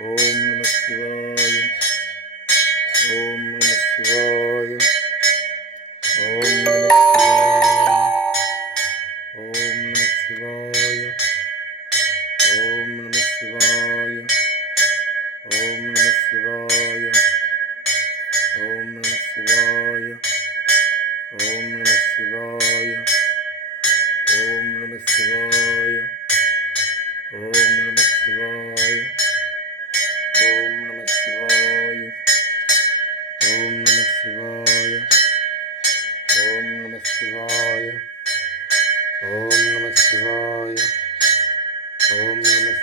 ॐ नमः वा